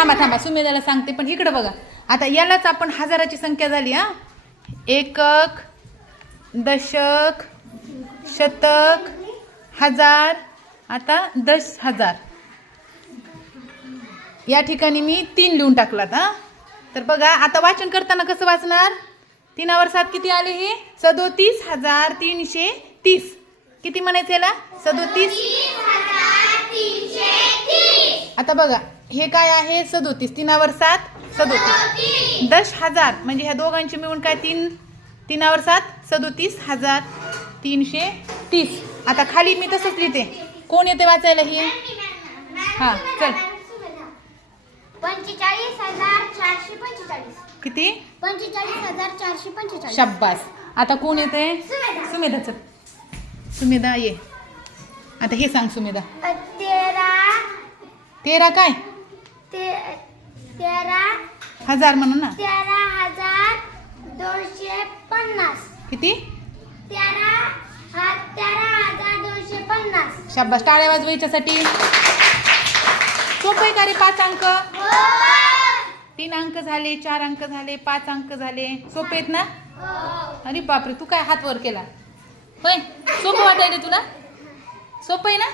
थांबा थांबा सुमेधाला सांगते, पण इकडे बघा. आता यालाच आपण हजाराची संख्या झाली. हा, एकक, दशक, शतक, हजार, आता 10,000. या ठिकाणी मी 3 लिहून टाकलात. हा, तर बघा आता वाचन करताना कसं वाचणार. 3 वर 7 किती आले? हे 37,330. किती म्हणायचं याला? 37,330. आता बघा हे काय आहे? 37. 3 वर 7 37. 10,000 म्हणजे ह्या दोघांची मिळून काय? 3 वर 7 37,330. आता खाली मी तसंच लिहिते. कोण येते वाचायला? ही हा चल. 45,445. किती? 45,445. शाब्बास. आता कोण येते? सुमेधा. चल सुमेधा ये. आता हे सांग सुमेधा. 13 काय? 13,000 म्हणून ना. 13,250. किती? 13,250. शाब्बास. टाळ्या वाजवायच्यासाठी. सोपं आहे का रे? 5 अंक. 3 अंक झाले, 4 अंक झाले, 5 अंक झाले. सोपे आहेत ना? अरे बापरे, तू काय हात वर केला? होय, सोपं वाटायला तुला? सोपं आहे ना?